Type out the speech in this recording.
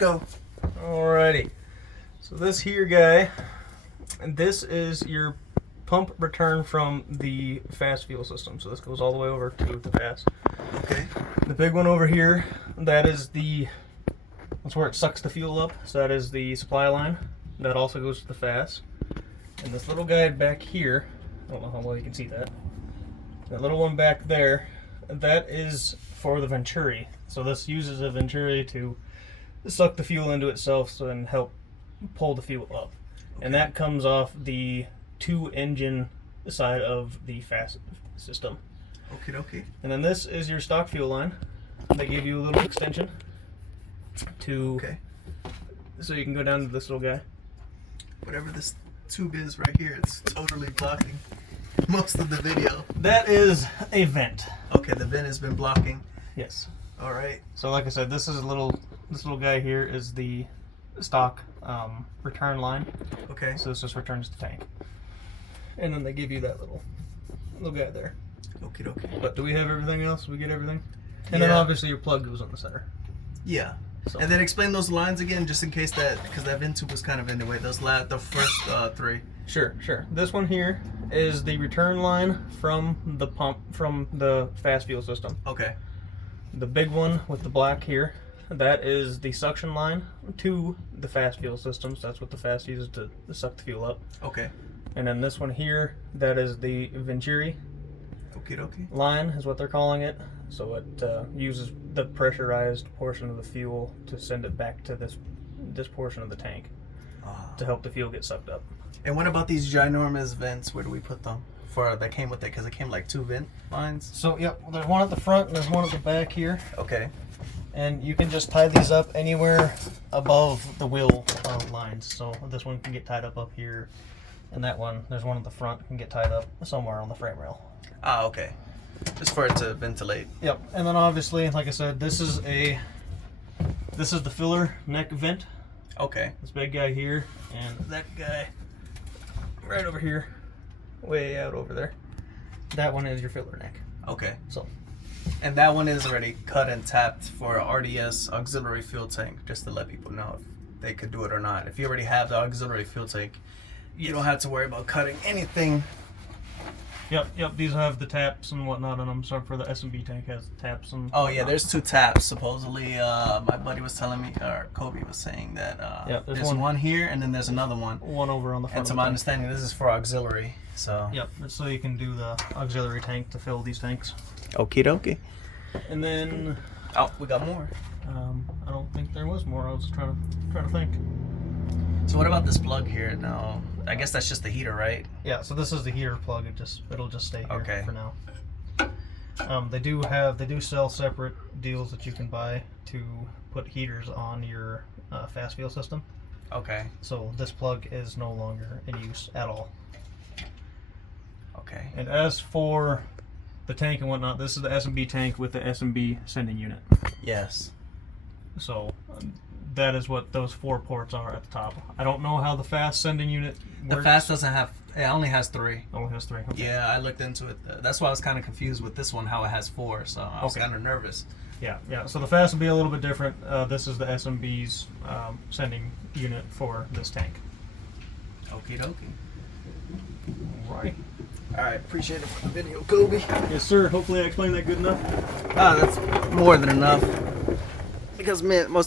go. Alrighty. So this here guy, and this is your pump return from the FASS fuel system. So this goes all the way over to the FASS. Okay. The big one over here, that's where it sucks the fuel up. So that is the supply line. That also goes to the FASS. And this little guy back here, I don't know how well you can see that. That little one back there, that is for the Venturi. So this uses a Venturi to suck the fuel into itself and help pull the fuel up. Okay. And that comes off the 2-engine side of the FASS system. Okay, okay. And then this is your stock fuel line. They give you a little extension to, so you can go down to this little guy. Whatever this tube is right here, it's totally blocking most of the video. That is a vent. Okay, the vent has been blocking. Yes. All right. So like I said, this little guy here is the stock return line. Okay. So this just returns the tank. And then they give you that little guy there. Okay, okay. But do we have everything else? We get everything? And then obviously your plug goes on the center. Yeah. So. And then explain those lines again, just in case because that vent tube was kind of in the way. The first three. Sure. This one here is the return line from the pump, from the FASS fuel system. Okay. The big one with the black here, that is the suction line to the FASS fuel system. So that's what the FASS uses to suck the fuel up. Okay. And then this one here, that is the Venturi line, is what they're calling it. So it uses the pressurized portion of the fuel to send it back to this portion of the tank to help the fuel get sucked up. And what about these ginormous vents? Where do we put them? That came with it, because it came like 2 vent lines. So yep, there's one at the front and there's one at the back here. Okay. And you can just tie these up anywhere above the wheel lines. So this one can get tied up here, and that one, there's one at the front, can get tied up somewhere on the frame rail. Ah, okay. Just for it to ventilate. Yep. And then obviously, like I said, this is the filler neck vent. Okay. This big guy here and that guy right over here, way out over there. That one is your filler neck. Okay. So. And that one is already cut and tapped for RDS auxiliary fuel tank, just to let people know if they could do it or not. If you already have the auxiliary fuel tank, you don't have to worry about cutting anything. Yep. These have the taps and whatnot on them. So for the S&B tank has taps and. Oh yeah, there's 2 taps supposedly. My buddy was telling me, or Kobe was saying that there's one here and then there's another one. One over on the front. And to my understanding, this is for auxiliary. So. Yep. So you can do the auxiliary tank to fill these tanks. Okie dokie. And then. Oh, we got more. I don't think there was more. I was trying to think. So what about this plug here now? I guess that's just the heater, right? Yeah, so this is the heater plug. It'll just stay here for now. They do sell separate deals that you can buy to put heaters on your FASS fuel system. Okay. So this plug is no longer in use at all. Okay. And as for the tank and whatnot, this is the S&B tank with the S&B sending unit. Yes. So that is what those 4 ports are at the top. I don't know how the FASS sending unit works. The FASS doesn't have, it only has 3. Only has 3, okay. Yeah, I looked into it. That's why I was kind of confused with this one, how it has 4, so I was kind of nervous. Yeah, so the FASS will be a little bit different. This is the S&B's sending unit for this tank. Okie dokie. Alright. Alright, appreciate it for the video, Kobe. Yes, sir. Hopefully I explained that good enough. That's more than enough. Because, man, most